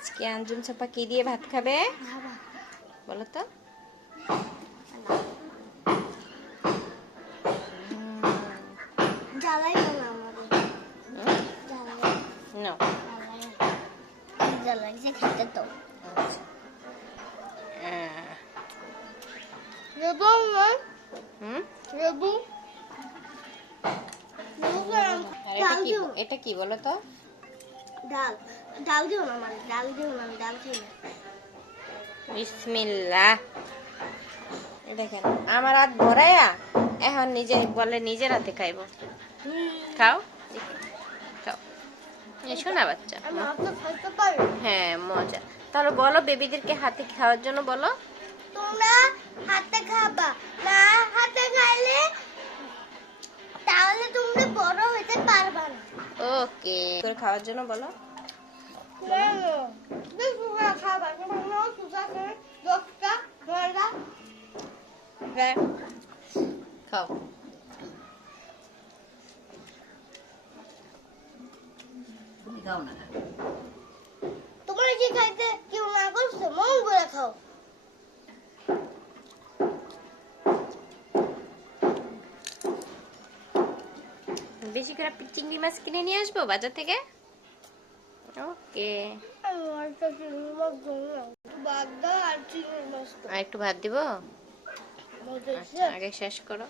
আজকে আঞ্জুম চাপা কি দিয়ে ভাত খাবে? বলো তো। খেতে দিও। এটা কি বলো তো? ডাল ডাল দিও না মানে ডাল দিও না আমি ডাল খাই না বিসমিল্লাহ। দেখেন আমার হাত ভরাইয়া এখন নিজে বলে নিজের হাতে খাইব। খাও? খাও। এসো না বাচ্চা। হ্যাঁ মজা। তাহলে বলো বেবিদেরকে হাতে খাওয়ার জন্য বলো। তোমরা হাতে খাবা না হাতে খাইলে তাহলে তোমরা বড় হতে পারবা ওকে। করে খাওয়ার জন্য বলো। হ্যাঁ। খাও। তোমরা কি খাইতে কেউ না করছে? মন করে খাও। বেশি করে চিংড়ি মাছ কিনে নিয়ে আসব বাজার থেকে? ওকে। আর একটু ভাত দিব? আচ্ছা আগে শেষ করো।